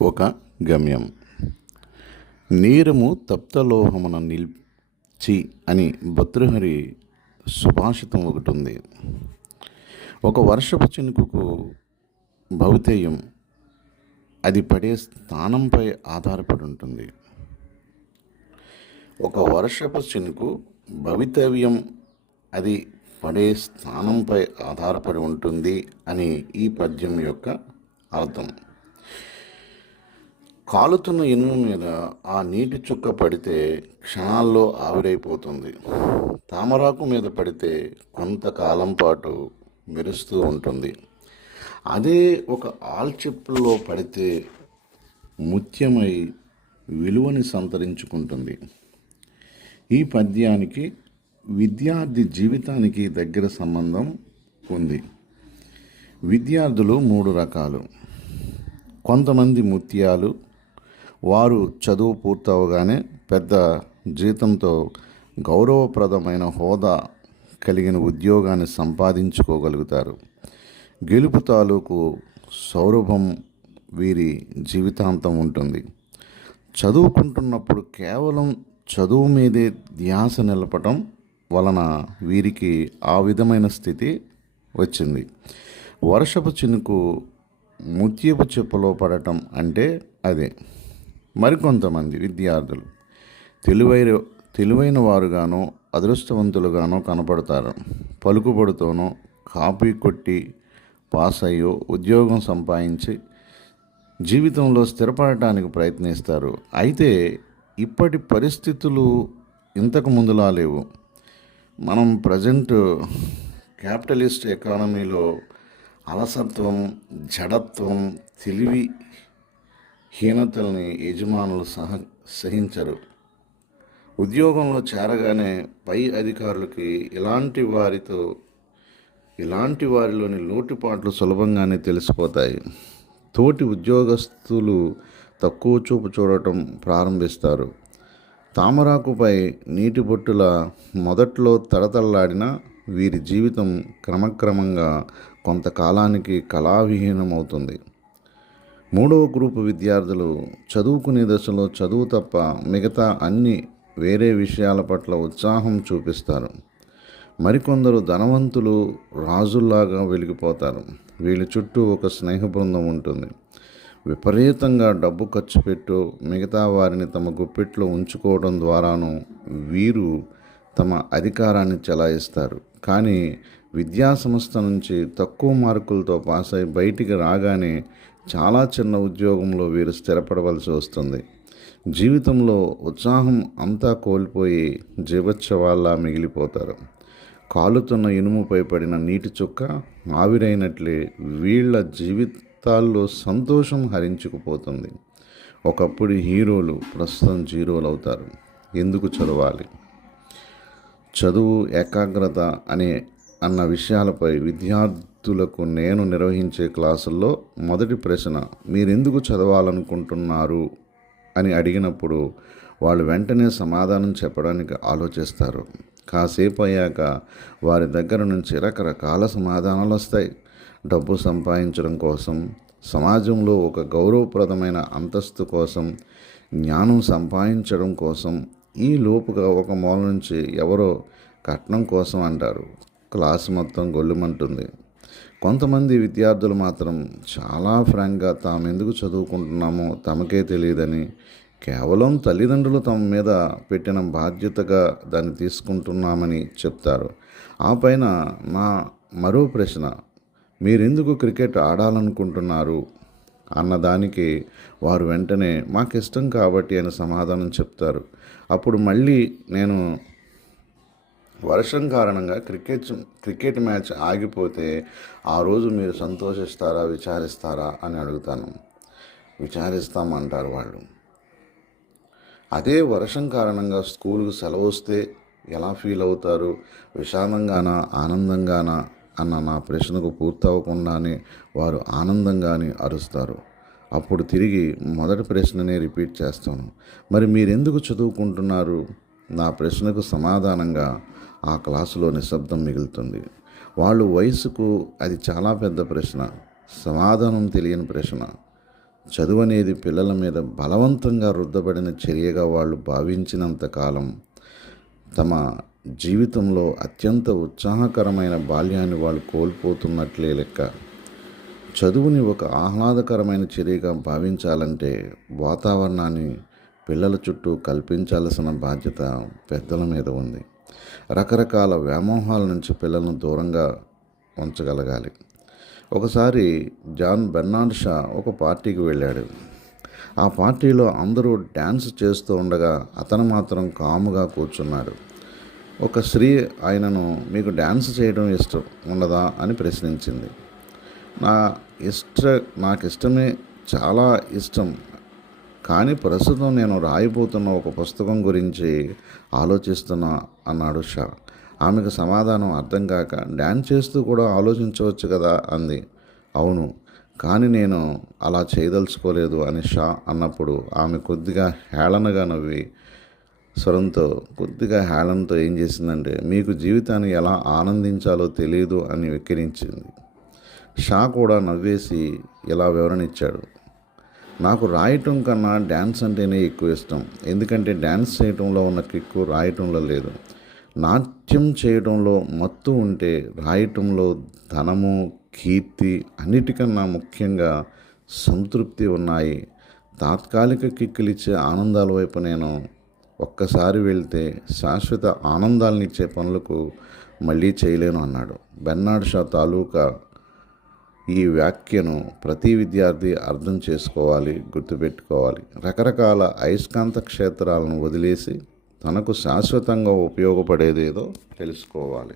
ఒక గమ్యం. నీరము తప్తలోహమున నిల్చి అని భర్తృహరి సుభాషితం ఒకటి ఉంది. ఒక వర్షపు చినుకుకు భౌతేయం అది పడే స్థానంపై ఆధారపడి ఉంటుంది. ఒక వర్షపు చినుకు భవితవ్యం అది పడే స్థానంపై ఆధారపడి ఉంటుంది అని ఈ పద్యం యొక్క అర్థం. కాలుతున్న ఇనుము మీద ఆ నీటి చుక్క పడితే క్షణాల్లో ఆవిరైపోతుంది. తామరాకు మీద పడితే కొంతకాలం పాటు మెరుస్తూ ఉంటుంది. అదే ఒక ఆల్చిప్పుల్లో పడితే ముత్యమై విలువని సంతరించుకుంటుంది. ఈ పద్యానికి విద్యార్థి జీవితానికి దగ్గర సంబంధం ఉంది. విద్యార్థులు మూడు రకాలు. కొంతమంది ముత్యాలు వారు చదువు పూర్తవగానే పెద్ద జీతంతో గౌరవప్రదమైన హోదా కలిగిన ఉద్యోగాన్ని సంపాదించుకోగలుగుతారు. గెలుపు తాలూకు సౌరభం వీరి జీవితాంతం ఉంటుంది. చదువుకుంటున్నప్పుడు కేవలం చదువు మీదే ధ్యాస నిలపటం వలన వీరికి ఆ విధమైన స్థితి వచ్చింది. వర్షపు చినుకు ముత్యపు చెప్పులో పడటం అంటే అదే. మరికొంతమంది విద్యార్థులు. తెలివైన తెలివైన వారుగానో అదృష్టవంతులుగానో కనపడతారు. పలుకుబడితోనో కాపీ కొట్టి పాస్ అయ్యో ఉద్యోగం సంపాదించి జీవితంలో స్థిరపడటానికి ప్రయత్నిస్తారు. అయితే ఇప్పటి పరిస్థితులు ఇంతకు ముందులా లేవు. మనం ప్రజెంట్ క్యాపిటలిస్ట్ ఎకానమీలో అలసత్వం జడత్వం తెలివి హీనతల్ని యజమానులు సహ సహించరు. ఉద్యోగంలో చేరగానే పై అధికారులకి ఇలాంటి వారితో ఇలాంటి వారిలోని లోటుపాట్లు సులభంగానే తెలిసిపోతాయి. తోటి ఉద్యోగస్తులు తక్కువ చూపు చూడటం ప్రారంభిస్తారు. తామరాకుపై నీటి బొట్టుల మొదట్లో తడతల్లాడిన వీరి జీవితం క్రమక్రమంగా కొంతకాలానికి కళావిహీనమవుతుంది. మూడవ గ్రూపు విద్యార్థులు చదువుకునే దశలో చదువు తప్ప మిగతా అన్ని వేరే విషయాల పట్ల ఉత్సాహం చూపిస్తారు. మరికొందరు ధనవంతులు రాజుల్లాగా వెలిగిపోతారు. వీళ్ళ చుట్టూ ఒక స్నేహ బృందం ఉంటుంది. విపరీతంగా డబ్బు ఖర్చు పెట్టు మిగతా వారిని తమ గుప్పిట్లో ఉంచుకోవడం ద్వారాను వీరు తమ అధికారాన్ని చెలాయిస్తారు. కానీ విద్యాసంస్థ నుంచి తక్కువ మార్కులతో పాస్ అయి బయటికి రాగానే చాలా చిన్న ఉద్యోగంలో వీరు స్థిరపడవలసి వస్తుంది. జీవితంలో ఉత్సాహం అంతా కోల్పోయి జీవోత్సవాల్లా మిగిలిపోతారు. కాలుతున్న ఇనుముపై పడిన నీటి చుక్క ఆవిరైనట్లే వీళ్ళ జీవితాల్లో సంతోషం హరించుకుపోతుంది. ఒకప్పుడు హీరోలు ప్రస్తుతం జీరోలు అవుతారు ఎందుకు చదవాలి? చదువు ఏకాగ్రత అనే అన్న విషయాలపై వ్యక్తులకు నేను నిర్వహించే క్లాసుల్లో మొదటి ప్రశ్న మీరెందుకు చదవాలనుకుంటున్నారు? అని అడిగినప్పుడు వాళ్ళు వెంటనే సమాధానం చెప్పడానికి ఆలోచిస్తారు. కాసేపు అయ్యాక వారి దగ్గర నుంచి రకరకాల సమాధానాలు వస్తాయి. డబ్బు సంపాదించడం కోసం సమాజంలో ఒక గౌరవప్రదమైన అంతస్తు కోసం జ్ఞానం సంపాదించడం కోసం ఈ లోపుగా ఒక మూల నుంచి ఎవరో కట్నం కోసం అంటారు. క్లాస్ మొత్తం గొల్లుమంటుంది. కొంతమంది విద్యార్థులు మాత్రం చాలా ఫ్రాంక్గా తాము ఎందుకు చదువుకుంటున్నామో తమకే తెలియదని కేవలం తల్లిదండ్రులు తమ మీద పెట్టిన బాధ్యతగా దాన్ని తీసుకుంటున్నామని చెప్తారు. ఆ పైన నా మరో ప్రశ్న మీరెందుకు క్రికెట్ ఆడాలనుకుంటున్నారు? అన్నదానికి వారు వెంటనే మాకు ఇష్టం కాబట్టి అని సమాధానం చెప్తారు. అప్పుడు మళ్ళీ నేను వర్షం కారణంగా క్రికెట్ క్రికెట్ మ్యాచ్ ఆగిపోతే ఆ రోజు మీరు సంతోషిస్తారా విచారిస్తారా అని అడుగుతాను. విచారిస్తామంటారు వాళ్ళు. అదే వర్షం కారణంగా స్కూల్కి సెలవు వస్తే ఎలా ఫీల్ అవుతారు? విషాదంగానా ఆనందంగానా అన్న నా ప్రశ్నకు పూర్తవకుండానే వారు ఆనందంగానే అరుస్తారు. అప్పుడు తిరిగి మొదటి ప్రశ్ననే రిపీట్ చేస్తాను. మరి మీరెందుకు చదువుకుంటున్నారు? నా ప్రశ్నకు సమాధానంగా ఆ క్లాసులో నిశ్శబ్దం మిగులుతుంది. వాళ్ళు వయసుకు అది చాలా పెద్ద ప్రశ్న సమాధానం తెలియని ప్రశ్న. చదువు అనేది పిల్లల మీద బలవంతంగా రుద్దబడిన చర్యగా వాళ్ళు భావించినంత కాలం తమ జీవితంలో అత్యంత ఉత్సాహకరమైన బాల్యాన్ని వాళ్ళు కోల్పోతున్నట్లే లెక్క. చదువుని ఒక ఆహ్లాదకరమైన చర్యగా భావించాలంటే వాతావరణాన్ని పిల్లల చుట్టూ కల్పించాల్సిన బాధ్యత పెద్దల మీద ఉంది. రకరకాల వ్యామోహాల నుంచి పిల్లలను దూరంగా ఉంచగలగాలి. ఒకసారి జాన్ బెర్నార్డ్ షా ఒక పార్టీకి వెళ్ళాడు. ఆ పార్టీలో అందరూ డ్యాన్స్ చేస్తూ ఉండగా అతను మాత్రం కాముగా కూర్చున్నాడు. ఒక స్త్రీ ఆయనను మీకు డ్యాన్స్ చేయడం ఇష్టం ఉండదా అని ప్రశ్నించింది. నా ఇష్ట నాకు ఇష్టమే చాలా ఇష్టం కానీ ప్రస్తుతం నేను రాయిపోతున్న ఒక పుస్తకం గురించి ఆలోచిస్తున్నా అన్నాడు షా. ఆమెకు సమాధానం అర్థం కాక డ్యాన్స్ చేస్తూ కూడా ఆలోచించవచ్చు కదా అంది. అవును కానీ నేను అలా చేయదలుచుకోలేదు అని షా అన్నప్పుడు ఆమె కొద్దిగా హేళనగా నవ్వి స్వరంతో కొద్దిగా హేళనతో ఏం చేసిందంటే మీకు జీవితాన్ని ఎలా ఆనందించాలో తెలియదు అని వెక్కిరించింది. షా కూడా నవ్వేసి ఇలా వివరణ ఇచ్చాడు. నాకు రాయటం కన్నా డ్యాన్స్ అంటేనే ఎక్కువ ఇష్టం. ఎందుకంటే డ్యాన్స్ చేయటంలో ఉన్న కిక్కు రాయటంలో లేదు. నాట్యం చేయడంలో మత్తు ఉంటే రాయటంలో ధనము కీర్తి అన్నిటికన్నా ముఖ్యంగా సంతృప్తి ఉన్నాయి. తాత్కాలిక కిక్కులిచ్చే ఆనందాల వైపు నేను ఒక్కసారి వెళ్తే శాశ్వత ఆనందాలనిచ్చే పనులకు మళ్ళీ చేయలేను అన్నాడు. బెన్నాడ్ షా తాలూకా ఈ వ్యాఖ్యను ప్రతి విద్యార్థి అర్థం చేసుకోవాలి గుర్తుపెట్టుకోవాలి. రకరకాల అయస్కాంత క్షేత్రాలను వదిలేసి తనకు శాశ్వతంగా ఉపయోగపడేదేదో తెలుసుకోవాలి.